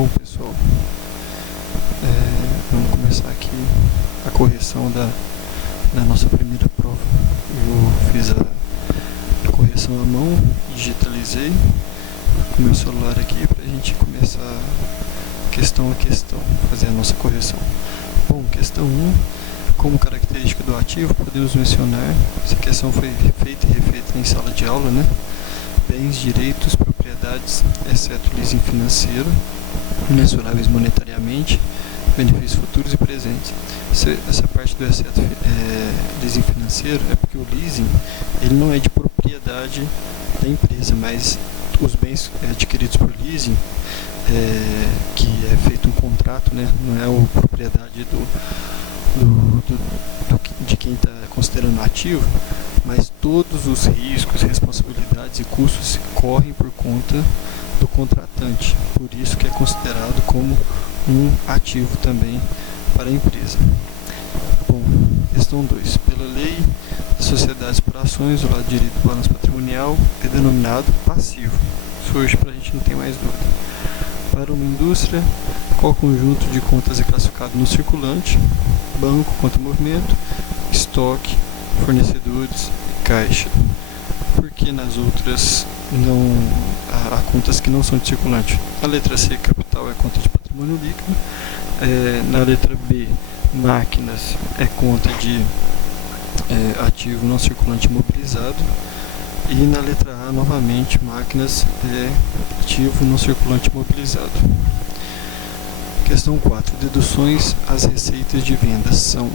Bom, pessoal, vamos começar aqui a correção da nossa primeira prova. Eu fiz a correção à mão, digitalizei com o meu celular aqui para a gente começar questão a questão, fazer a nossa correção. Bom, questão 1, como característica do ativo, podemos mencionar, essa questão foi feita e refeita em sala de aula, né? Bens, direitos, propriedades, exceto leasing financeiro, mensuráveis monetariamente, benefícios futuros e presentes. Essa parte do exceto leasing financeiro é porque o leasing ele não é de propriedade da empresa, mas os bens adquiridos por leasing, que é feito um contrato, né, não é a propriedade de quem está considerando ativo, mas todos os riscos, responsabilidades e custos correm por conta do contratante, por isso que é considerado como um ativo também para a empresa. Bom, questão 2. Pela lei das sociedades por ações, o lado direito do balanço patrimonial é denominado passivo. Isso hoje para a gente não tem mais dúvida. Para uma indústria, qual conjunto de contas é classificado no circulante? Banco, conta movimento, estoque, fornecedores e caixa. Porque nas outras não há contas que não são de circulante? A letra C, capital, é conta de patrimônio líquido. Na letra B, máquinas, é conta de ativo não circulante imobilizado. E na letra A, novamente, máquinas é ativo não circulante imobilizado. Questão 4. Deduções às receitas de vendas são: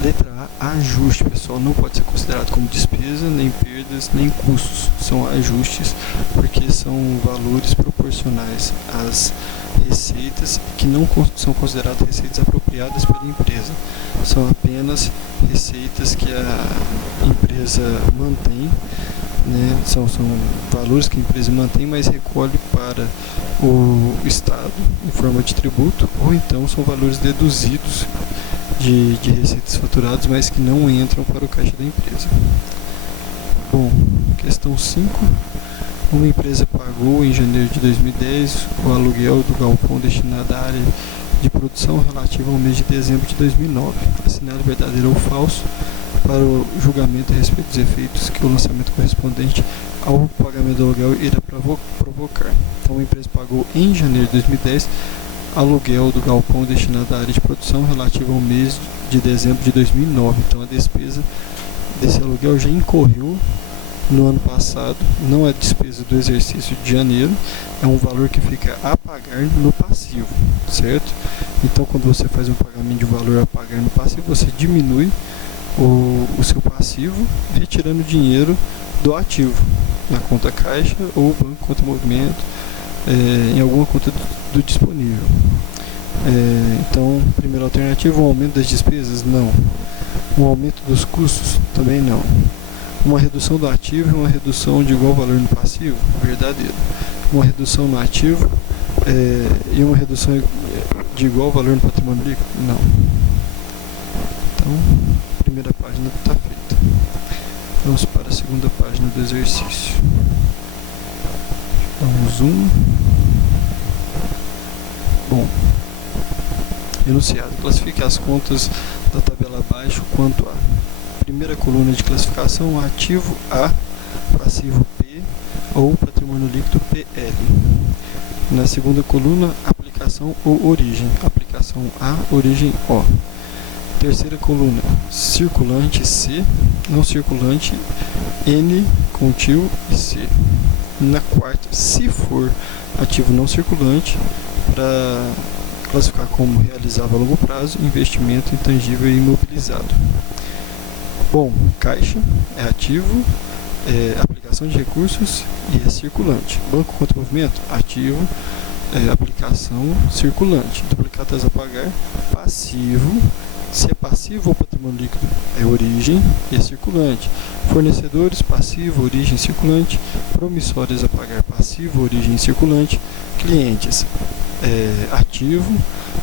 letra A, ajuste, pessoal, não pode ser considerado como despesa, nem perdas, nem custos. São ajustes porque são valores proporcionais às receitas que não são consideradas receitas apropriadas pela empresa. São apenas receitas que a empresa mantém, né? São valores que a empresa mantém, mas recolhe para o Estado em forma de tributo, ou então são valores deduzidos de receitas faturadas, mas que não entram para o caixa da empresa. Bom, questão 5. Uma empresa pagou em janeiro de 2010 o aluguel do galpão destinado à área de produção relativa ao mês de dezembro de 2009. Assinale verdadeiro ou falso para o julgamento a respeito dos efeitos que o lançamento correspondente ao pagamento do aluguel irá provocar. Então, a empresa pagou em janeiro de 2010 aluguel do galpão destinado à área de produção relativo ao mês de dezembro de 2009. Então, a despesa desse aluguel já incorreu no ano passado, não é despesa do exercício de janeiro, é um valor que fica a pagar no passivo, certo? Então, quando você faz um pagamento de valor a pagar no passivo, você diminui o seu passivo, retirando dinheiro do ativo, na conta caixa ou banco, conta movimento, em alguma conta do disponível. Então, primeira alternativa, um aumento das despesas? Não. Um aumento dos custos? Também não. Uma redução do ativo e uma redução de igual valor no passivo? Verdadeiro. Uma redução no ativo e uma redução de igual valor no patrimônio líquido? Não. Então, a primeira página está feita. Vamos para a segunda página do exercício. Vamos Bom, enunciado. Classifique as contas da tabela abaixo quanto a: primeira coluna de classificação, ativo A, passivo P ou patrimônio líquido PL. Na segunda coluna, aplicação ou origem, aplicação A, origem O. Terceira coluna, circulante C, não circulante N com tio e C. Na quarta, se for ativo não circulante, para classificar como realizável a longo prazo, investimento intangível e imobilizado. Bom, caixa é ativo, aplicação de recursos e é circulante. Banco, conta movimento, ativo, aplicação circulante. Duplicatas a pagar, passivo. Se é passivo ou patrimônio líquido, é origem e é circulante. Fornecedores, passivo, origem circulante. Promissórias a pagar, passivo, origem circulante. Clientes, ativo.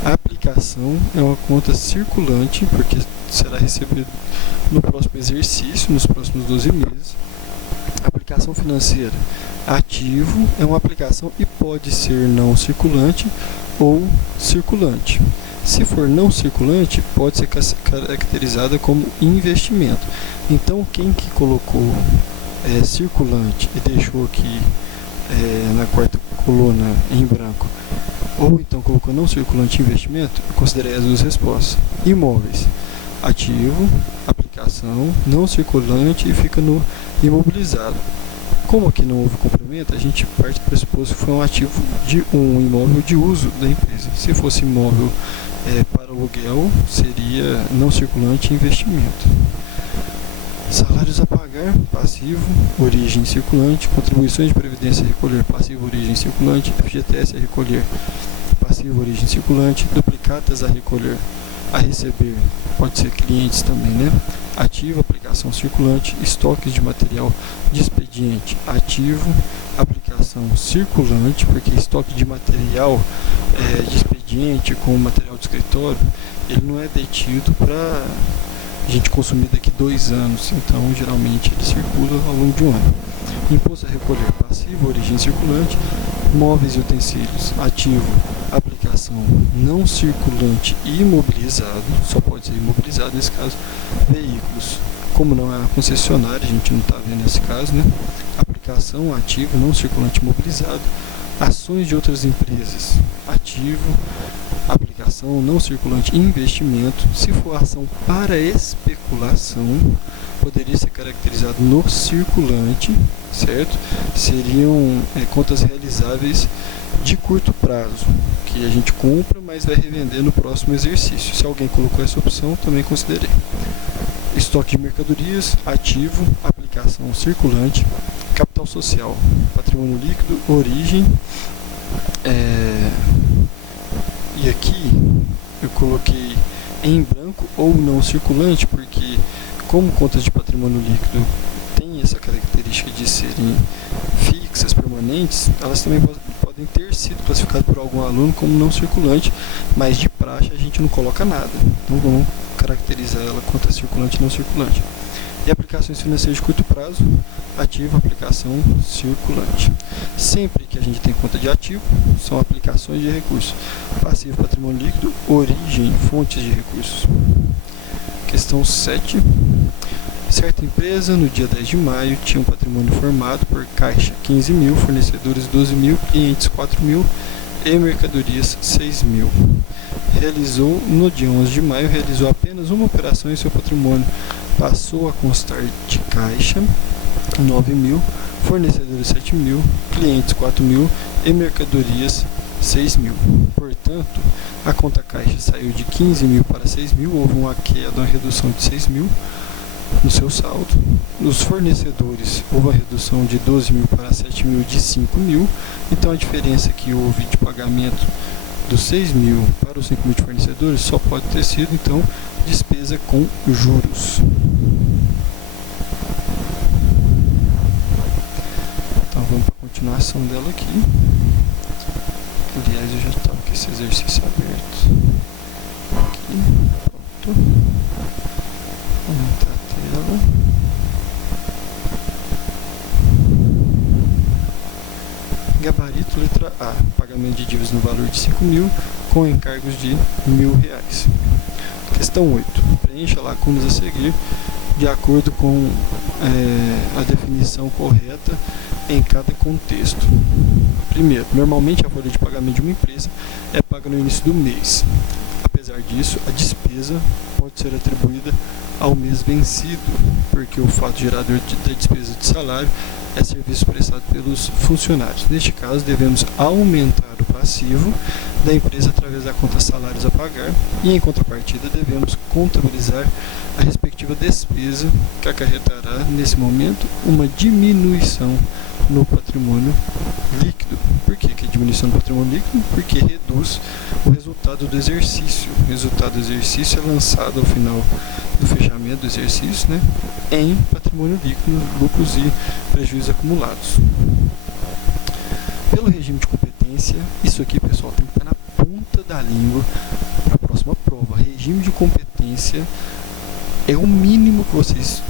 A aplicação é uma conta circulante, porque será recebido no próximo exercício, nos próximos 12 meses. Aplicação financeira Ativo é uma aplicação e pode ser não circulante ou circulante. Se for não circulante, pode ser caracterizada como investimento. Então, quem que colocou circulante e deixou aqui na quarta coluna em branco, ou então colocou não circulante investimento, eu considerei as duas respostas. Imóveis, ativo, aplicação, não circulante e fica no imobilizado. Como aqui não houve complemento, a gente parte do pressuposto que foi um ativo de um imóvel de uso da empresa. Se fosse imóvel para aluguel, seria não circulante e investimento. Salários a pagar, passivo, origem circulante, contribuições de previdência a recolher, passivo, origem circulante, FGTS a recolher, passivo, origem circulante, duplicatas a recolher, a receber, pode ser clientes também, né? Ativo, aplicação circulante, estoques de material de expediente, ativo, aplicação circulante, porque estoque de material de expediente com material de escritório, ele não é detido para a gente consumir daqui 2 anos, então geralmente ele circula ao longo de um ano. Imposto a recolher, passivo, origem circulante, móveis e utensílios, ativo, aplicação não circulante e imobilizado, só pode ser imobilizado nesse caso. Veículos, como não é a concessionária, a gente não está vendo nesse caso, né? Aplicação, ativo, não circulante imobilizado. Ações de outras empresas, ativo, aplicação, não circulante e investimento. Se for ação para especulação, poderia ser caracterizado no circulante, certo? Seriam contas realizáveis de curto prazo, que a gente compra, mas vai revender no próximo exercício. Se alguém colocou essa opção, também considerei. Estoque de mercadorias, ativo, aplicação circulante, capital social, patrimônio líquido, origem. E aqui eu coloquei em branco ou não circulante, porque como contas de patrimônio líquido têm essa característica de serem fixas, permanentes, elas também podem ter sido classificadas por algum aluno como não circulante, mas de praxe a gente não coloca nada. Então vamos caracterizar ela quanto a circulante e não circulante. E aplicações financeiras de curto prazo, ativo, aplicação circulante. Sempre que a gente tem conta de ativo, são aplicações de recursos. Passivo, patrimônio líquido, origem, fontes de recursos. Questão 7. Certa empresa, no dia 10 de maio, tinha um patrimônio formado por caixa 15 mil, fornecedores 12 mil, clientes 4 mil e mercadorias 6 mil. No dia 11 de maio, realizou apenas uma operação em seu patrimônio. Passou a constar de caixa 9 mil, fornecedores 7 mil, clientes 4 mil e mercadorias 6 mil. Portanto, a conta caixa saiu de 15 mil para 6 mil, houve uma queda, uma redução de 6 mil no seu saldo. Nos fornecedores, houve a redução de 12 mil para 7 mil de 5 mil, então a diferença que houve de pagamento dos 6 mil para os 5 mil de fornecedores só pode ter sido, então, despesa com juros. Então vamos para a continuação dela aqui. Aliás, eu já estava com esse exercício aberto. Aqui, pronto. Aumentar a tela. Gabarito, letra A. Pagamento de dívidas no valor de 5 mil com encargos de R$1.000. Questão 8. Preencha lacunas a seguir de acordo com a definição correta em cada contexto. Primeiro, normalmente a folha de pagamento de uma empresa é paga no início do mês. Apesar disso, a despesa pode ser atribuída ao mês vencido, porque o fato gerador da despesa de salário é serviço prestado pelos funcionários. Neste caso, devemos aumentar o passivo da empresa através da conta salários a pagar e, em contrapartida, devemos contabilizar a respectiva despesa que acarretará, nesse momento, uma diminuição no patrimônio líquido. Por que é diminuição do patrimônio líquido? Porque reduz o resultado do exercício. O resultado do exercício é lançado ao final do fechamento do exercício, né, em patrimônio líquido, lucros e prejuízos acumulados. Pelo regime de competência, isso aqui, pessoal, tem que estar na ponta da língua para a próxima prova. Regime de competência é o mínimo que vocês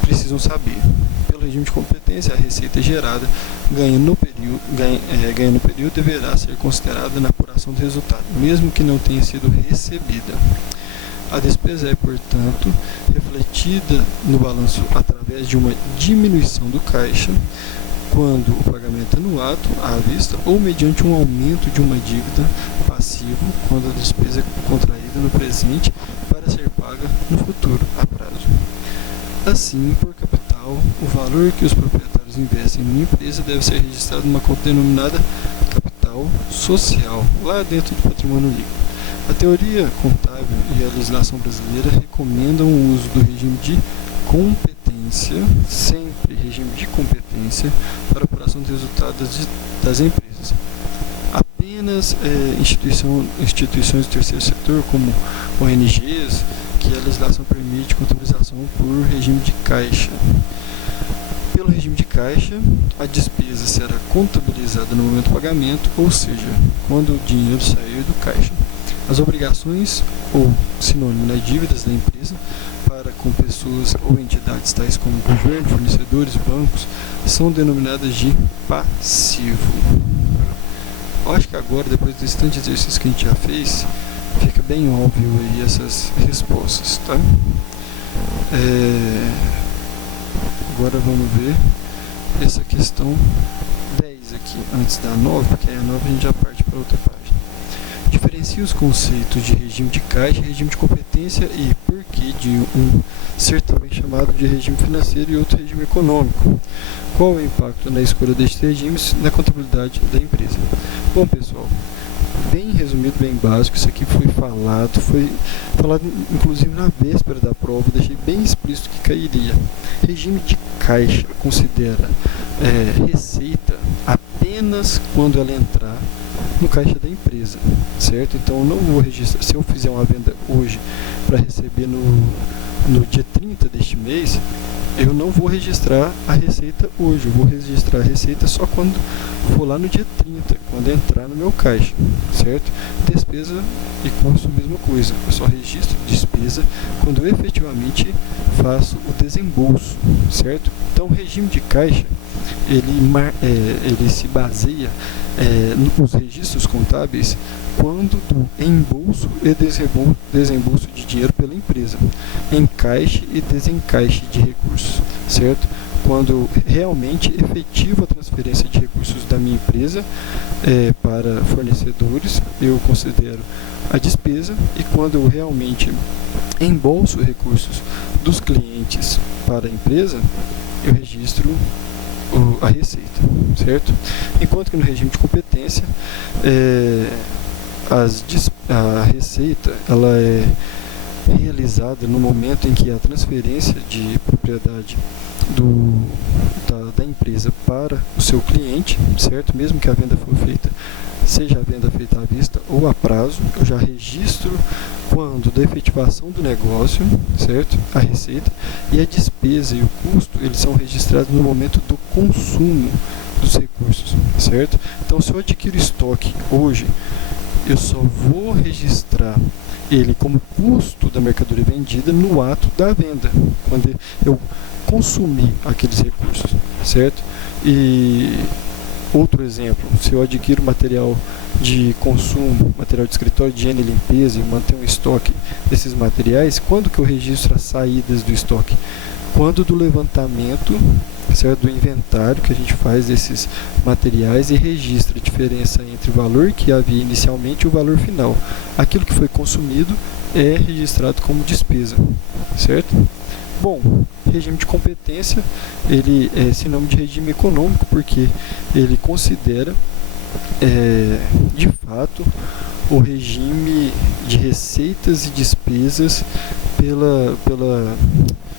precisam saber. Pelo Pelo regime de competência, a receita gerada ganha no período deverá ser considerada na apuração do resultado, mesmo que não tenha sido recebida. A despesa é, portanto, refletida no balanço através de uma diminuição do caixa, quando o pagamento é no ato, à vista, ou mediante um aumento de uma dívida passiva, quando a despesa é contraída no presente para ser paga no futuro, a prazo. Assim, por capital, o valor que os proprietários investem numa empresa deve ser registrado numa conta denominada capital social, lá dentro do patrimônio líquido. A teoria contábil e a legislação brasileira recomendam o uso do regime de competência, sempre regime de competência, para a apuração dos resultados das empresas. Apenas instituições do terceiro setor, como ONGs, que a legislação permite contabilização por regime de caixa. Pelo regime de caixa, a despesa será contabilizada no momento do pagamento, ou seja, quando o dinheiro sair do caixa. As obrigações, ou sinônimo, né, dívidas da empresa, para com pessoas ou entidades tais como governo, fornecedores, bancos, são denominadas de passivo. Eu acho que agora, depois desse tanto de exercício que a gente já fez, fica bem óbvio aí essas respostas, tá? Agora vamos ver essa questão 10 aqui, antes da 9, porque aí a 9 a gente já parte para outra página. Diferencia os conceitos de regime de caixa e regime de competência e porquê de um ser também chamado de regime financeiro e outro regime econômico. Qual é o impacto na escolha destes regimes na contabilidade da empresa? Bom, pessoal, bem resumido, bem básico, isso aqui foi falado inclusive na véspera da prova, deixei bem explícito que cairia. Regime de caixa considera receita apenas quando ela entrar no caixa da empresa, certo? Então eu não vou registrar, se eu fizer uma venda hoje para receber no dia 30 deste mês, eu não vou registrar a receita hoje, eu vou registrar a receita só quando for lá no dia 30, quando entrar no meu caixa, certo? Despesa e custo, mesma coisa, eu só registro despesa quando eu efetivamente faço o desembolso, certo? Então o regime de caixa, ele se baseia nos registros contábeis quando do embolso e desembolso de dinheiro pela empresa, encaixe e desencaixe de recursos, certo? Quando realmente efetivo a transferência de recursos da minha empresa para fornecedores, eu considero a despesa, e quando eu realmente embolso recursos dos clientes para a empresa, eu registro a receita, certo? Enquanto que no regime de competência, a receita ela é realizada no momento em que a transferência de propriedade da empresa para o seu cliente, certo? Mesmo que a venda for feita, seja a venda feita à vista ou a prazo, eu já registro quando da efetivação do negócio, certo? A receita e a despesa e o custo, eles são registrados no momento do consumo dos recursos, certo? Então, se eu adquiro estoque hoje, eu só vou registrar ele como custo da mercadoria vendida no ato da venda, quando eu consumir aqueles recursos, certo? E outro exemplo, se eu adquiro material de consumo, material de escritório, de higiene e limpeza, e mantenho um estoque desses materiais, quando que eu registro as saídas do estoque? Quando do levantamento, certo, do inventário que a gente faz desses materiais e registra a diferença entre o valor que havia inicialmente e o valor final. Aquilo que foi consumido é registrado como despesa, certo? Bom, regime de competência, ele é sinônimo de regime econômico, porque ele considera, de fato, o regime de receitas e despesas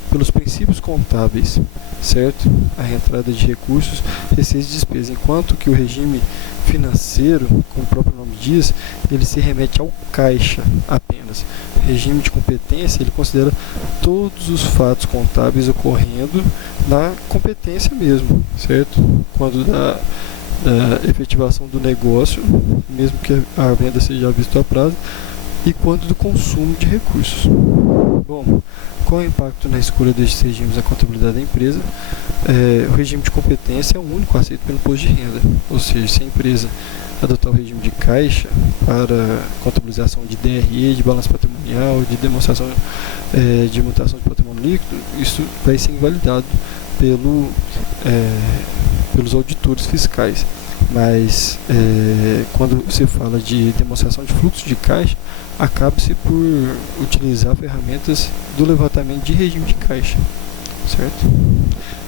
pelos princípios contábeis, certo? A entrada de recursos, receitas e despesas, enquanto que o regime financeiro, como o próprio nome diz, ele se remete ao caixa apenas. O regime de competência, ele considera todos os fatos contábeis ocorrendo na competência mesmo, certo? Quando da efetivação do negócio, mesmo que a venda seja à vista ou a prazo, e quanto do consumo de recursos. Bom, qual é o impacto na escolha destes regimes na contabilidade da empresa? o regime de competência é o único aceito pelo imposto de renda, ou seja, se a empresa adotar o regime de caixa para contabilização de DRE, de balanço patrimonial, de demonstração de mutação de patrimônio líquido, isso vai ser invalidado pelos auditores fiscais. Mas quando você fala de demonstração de fluxo de caixa, acaba-se por utilizar ferramentas do levantamento de regime de caixa, certo?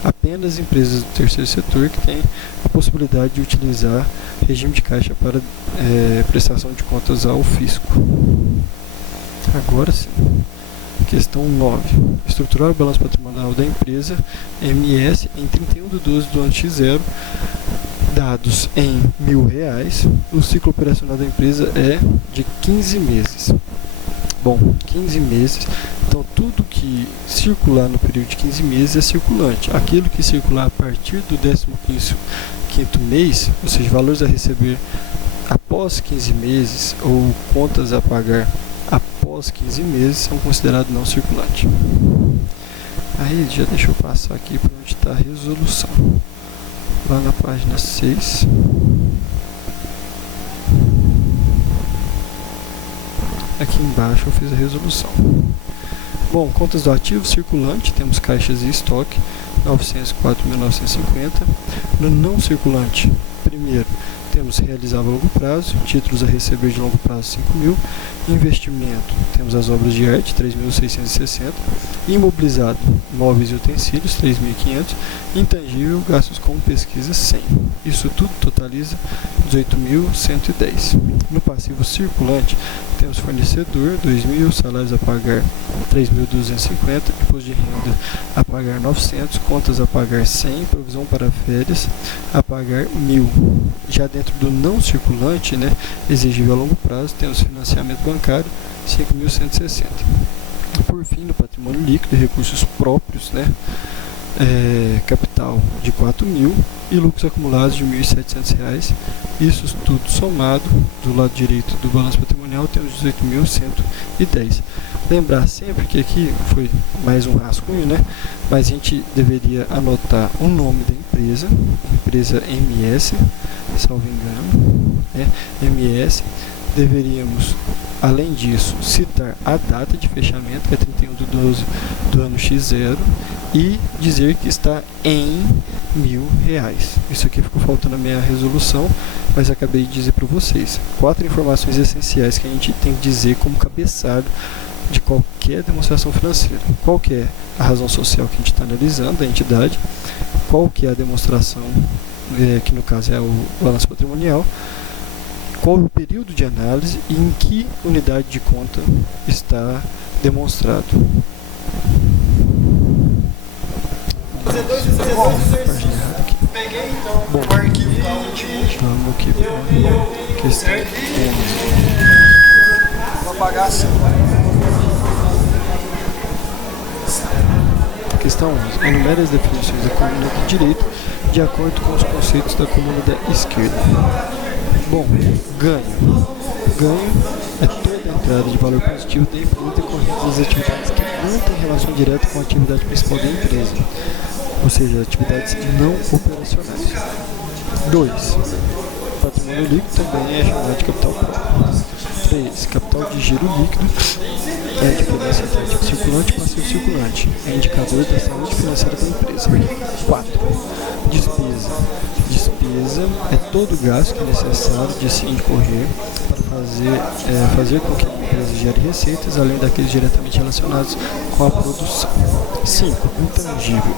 Apenas empresas do terceiro setor que têm a possibilidade de utilizar regime de caixa para prestação de contas ao fisco. Agora sim. Questão 9. Estruturar o balanço patrimonial da empresa MS em 31/12 do ano X0, dados em R$1.000. O ciclo operacional da empresa é de 15 meses. Bom, 15 meses. Então, tudo que circular no período de 15 meses é circulante. Aquilo que circular a partir do 15º mês, ou seja, valores a receber após 15 meses ou contas a pagar após 15 meses, são considerados não circulantes. Aí, já deixa eu passar aqui para onde está a resolução. Lá na página 6. Aqui embaixo eu fiz a resolução. Bom, contas do ativo circulante, temos caixas e estoque, 904.950. No não circulante, primeiro, temos realizável a longo prazo, títulos a receber de longo prazo, 5.000. Investimento, temos as obras de arte, 3.660. Imobilizado, móveis e utensílios, 3.500. Intangível, gastos com pesquisa, 100. Isso tudo totaliza 18.110. No passivo circulante, temos fornecedor, 2.000, salários a pagar, 3.250, imposto de renda a pagar, 900, contas a pagar, 100, provisão para férias a pagar, 1.000. Já dentro do não circulante, exigível a longo prazo, temos financiamento bancário, 5.160. Por fim, no patrimônio líquido, recursos próprios, capital de 4.000 e lucros acumulados de R$ 1.700. Isso tudo somado, do lado direito do balanço patrimonial, temos 18.110. Lembrar sempre que aqui foi mais um rascunho, mas a gente deveria anotar o nome da empresa, empresa MS, salvo engano, MS. Deveríamos, além disso, citar a data de fechamento, que é 31/12 do ano X0, e dizer que está em R$1.000. Isso aqui ficou faltando na minha resolução, mas acabei de dizer para vocês. 4 informações essenciais que a gente tem que dizer como cabeçado de qualquer demonstração financeira. Qual que é a razão social que a gente está analisando, a entidade, qual que é a demonstração, que no caso é o balanço patrimonial, qual é o período de análise e em que unidade de conta está demonstrado. Peguei então Bom, o arquivo da vamos aqui para questão 11. Vou apagar assim. Questão 11. Enumere as definições da coluna do direito de acordo com os conceitos da coluna da esquerda. Bom, ganho. Ganho é toda a entrada de valor positivo da empresa decorrente das atividades que não têm relação direta com a atividade principal da empresa, ou seja, atividades não operacionais. 2. Patrimônio líquido também é chamado de capital próprio. 3. Capital de giro líquido é a diferença entre ativo circulante e passivo circulante. É indicador da saúde financeira da empresa. 4. Despesa. Despesa é todo gasto que é necessário de se incorrer para fazer com que a empresa gere receitas, além daqueles diretamente relacionados com a produção. 5. Intangível.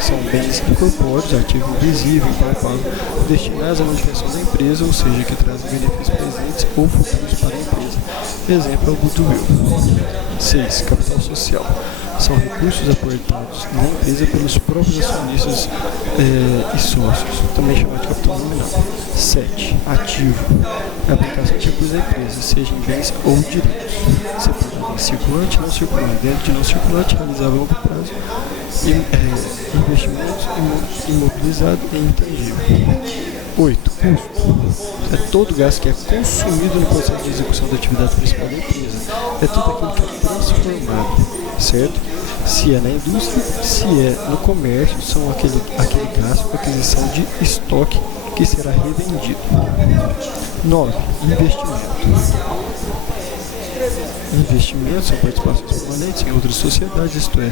São bens incorpóreos, ativo invisível, impalpável, destinados à manutenção da empresa, ou seja, que trazem benefícios presentes ou futuros para a empresa. Exemplo é o goodwill. 6. Capital social. São recursos aportados na empresa pelos próprios acionistas e sócios, também chamado de capital nominal. 7. Ativo. É a aplicação de recursos da empresa, seja em bens ou direitos. Separado em circulante e não circulante. Dentro de não circulante, realizável a longo prazo, investimentos imobilizado e intangível. 8. Custo. É todo gasto que é consumido no processo de execução da atividade principal da empresa. É tudo aquilo que é transformado, certo? Se é na indústria, se é no comércio, são aquele gasto com aquisição de estoque que será revendido. 9. Investimento. Investimentos são participações permanentes em outras sociedades, isto é,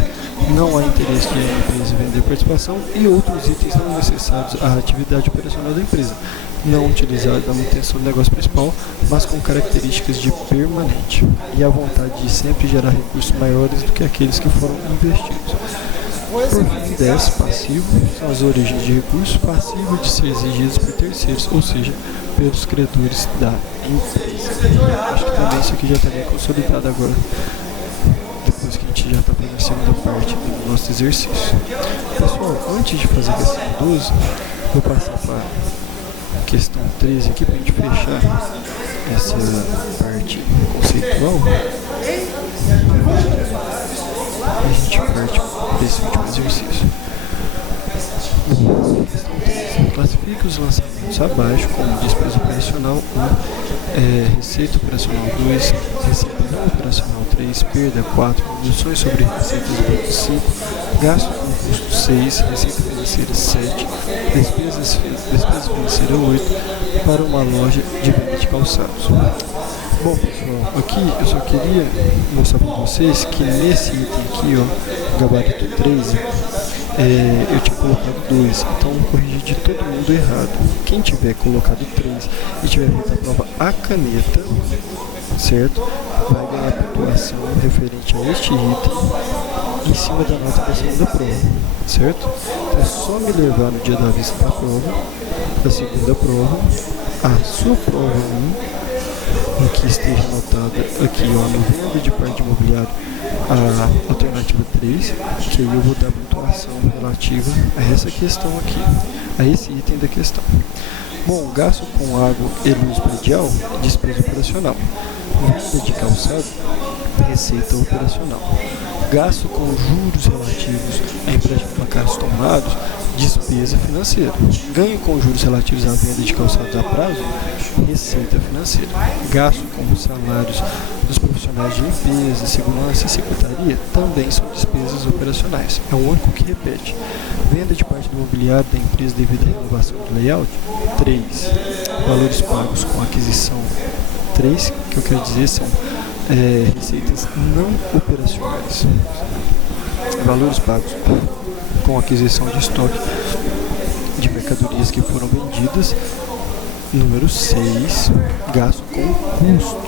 não há interesse de uma empresa vender participação e outros itens não necessários à atividade operacional da empresa, não utilizados na manutenção do negócio principal, mas com características de permanente, e a vontade de sempre gerar recursos maiores do que aqueles que foram investidos. Por fim, 10. Passivo são as origens de recursos passivos de ser exigidos por terceiros, ou seja, pelos credores da empresa. Acho que também isso aqui já está bem consolidado agora, depois que a gente já está fazendo a segunda parte do nosso exercício. Pessoal, antes de fazer a questão 12, vou passar para a questão 13 aqui para a gente fechar essa parte conceitual. A gente parte para esse último exercício. Classifique os lançamentos abaixo como despesa operacional 1, receita operacional 2, receita não operacional 3, perda 4, deduções sobre receitas brutas 5, gasto com custo 6, receita financeira 7, despesa financeira 8, para uma loja de venda de calçados. Bom, pessoal, aqui eu só queria mostrar para vocês que nesse item aqui, ó, gabarito 13, eu tinha colocado 2, então eu corrigi de todo mundo errado. Quem tiver colocado 3 e tiver feito a prova a caneta, certo? Vai ganhar pontuação referente a este item em cima da nota da segunda prova, certo? Então é só me levar no dia da vista da prova, da segunda prova, a sua prova 1, em que esteja anotada aqui, ó, no venda de parte imobiliária, a alternativa 3, que aí eu vou dar pontuação relativa a essa questão aqui, a esse item da questão. Bom, gasto com água e luz predial, despesa operacional. Venda de calçado, receita operacional. Gasto com juros relativos a empréstimos bancários tomados, despesa financeira. Ganho com juros relativos à venda de calçados a prazo, receita financeira. Gasto com salários dos profissionais de limpeza, segurança e secretaria também são despesas operacionais. É o único que repete. Venda de parte do mobiliário da empresa devido à renovação do layout, 3. Valores pagos com aquisição, 3, que eu quero dizer são receitas não operacionais. Valores pagos com aquisição de estoque de mercadorias que foram vendidas. Número 6, gasto com custo.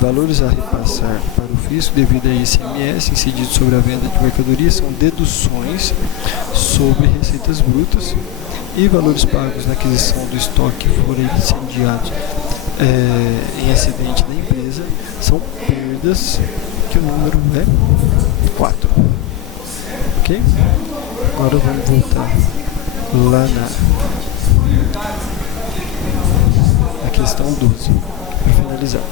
Valores a repassar para o fisco devido a ICMS incidido sobre a venda de mercadorias são deduções sobre receitas brutas. E valores pagos na aquisição do estoque que foram incendiados em acidente da empresa são perdas, que o número é 4. Ok? Agora vamos voltar lá na questão 12 para finalizar.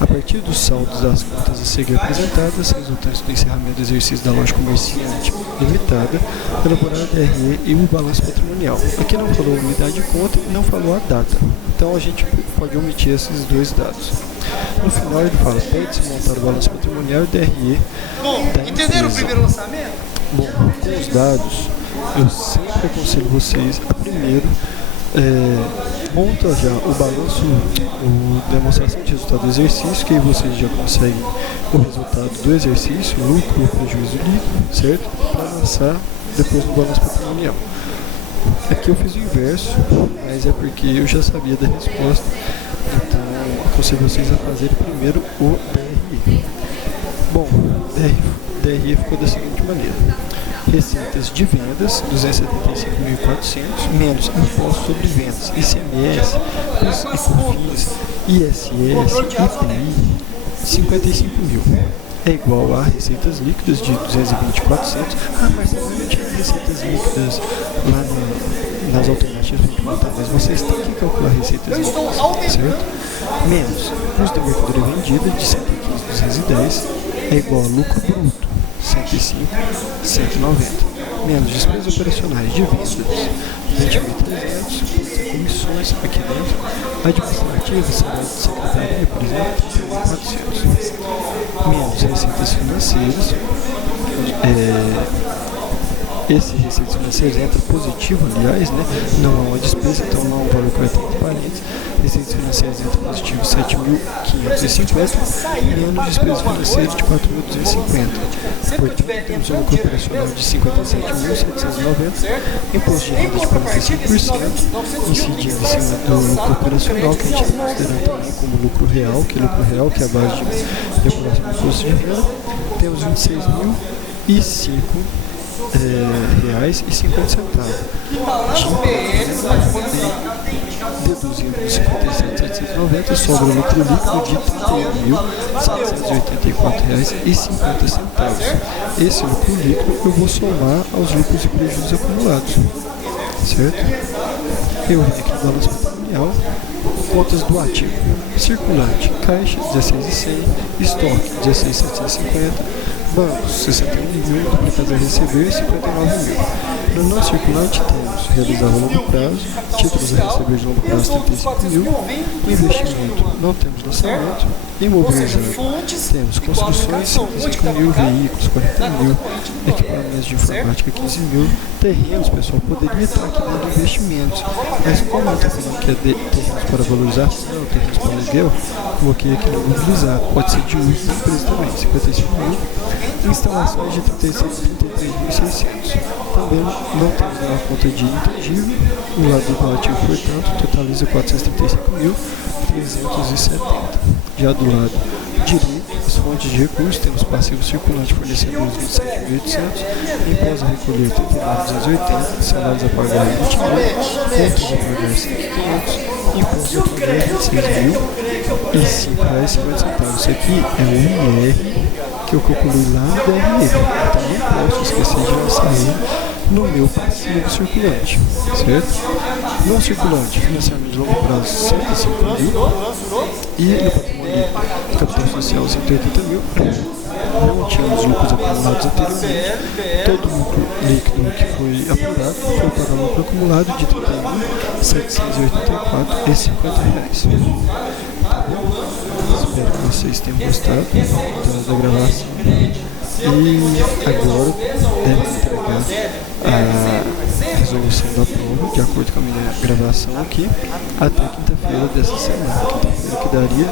A partir dos saldos das contas a seguir apresentadas, resultantes do encerramento do exercício da loja comerciante limitada, elaborar a DRE e o balanço patrimonial. Aqui não falou unidade de conta e não falou a data, então a gente pode omitir esses dois dados. No final ele fala, pode-se montar o balanço patrimonial e DRE. Bom, entenderam o primeiro lançamento? Bom, com os dados, eu sempre aconselho vocês a primeiro monta já o balanço, a demonstração de resultado do exercício, que aí vocês já conseguem o resultado do exercício, lucro ou prejuízo líquido, certo? Para lançar depois no balanço patrimonial. Aqui eu fiz o inverso, mas é porque eu já sabia da resposta, então aconselho vocês a fazerem primeiro o DRE. Bom, DRE ficou da seguinte maneira: receitas de vendas 275.400 menos impostos sobre vendas, ICMS, COFINS, ISS, IPI 55.000 é igual a receitas líquidas de 220.400. Mas eu não tinha receitas líquidas lá nas alternativas para gente montar, mas vocês têm que calcular receitas líquidas, certo? Menos custo da mercadoria vendida de 115.210 é igual a lucro bruto 105.190 menos despesas operacionais de vendas 20.300, comissões aqui dentro, administrativas, salário de secretaria, por exemplo, 3.400, menos receitas financeiras esse receita financeira entra positivo, aliás, né? Não há uma despesa, então não há um valor que vai ter entre parênteses. Receitas financeiras entra positivo 7.550, menos despesas financeiras de 4.250. Portanto, temos um lucro operacional de 57.790, imposto de renda de 45%, incidindo em cima do lucro operacional, que a gente está considerando também como lucro real, que é a base de apuração do imposto de renda. Temos R$26.005,50 deduzindo os 57.790, sobra o lucro líquido de R$31.784,50. Esse lucro líquido eu vou somar aos lucros e prejuízos acumulados, certo? Eu venho aqui no balanço patrimonial, contas do ativo: circulante, caixa 16.100, estoque 16.750, bancos 61.000, duplicados a receber 59.000. No não circulante temos realizado a longo prazo, títulos a receber de longo prazo 35.000, investimento não temos lançamento, imobilizado temos construções 55.000, veículos 40.000, equipamentos de informática 15.000, terrenos, pessoal, poderia estar aqui dentro de investimentos, mas como eu estou falando que é terrenos para valorizar, não, terrenos para aluguel, coloquei aqui no imobilizado, pode ser de uso da empresa também, 55.000, instalações de 33.600. Também não temos na conta de intangível, o lado do relativo, portanto, totaliza 435.370. Já do lado direito, as fontes de recursos, temos passivo circulante, fornecedores 27.800, imposto a recolher 39.280, salários a pagar 20.000, contas a pagar 5.500, imposto a pagar 26.005,50. Isso aqui é o IR que eu calculei lá no DRE, então não posso esquecer de lançar ele no meu passivo circulante, certo? No circulante, financiamento de longo prazo 105.000 e no patrimônio capital social 180.000. Não tínhamos lucros acumulados anteriormente. Todo o lucro líquido que foi apurado foi para o lucro acumulado de R$31.784,50. Tá bom? Espero que vocês tenham gostado da gravação. E agora devem entregar a resolução da prova, de acordo com a minha gravação aqui, até quinta-feira dessa semana. Quinta-feira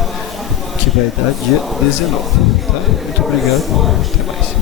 que vai dar dia 19. Tá? Muito obrigado. Até mais.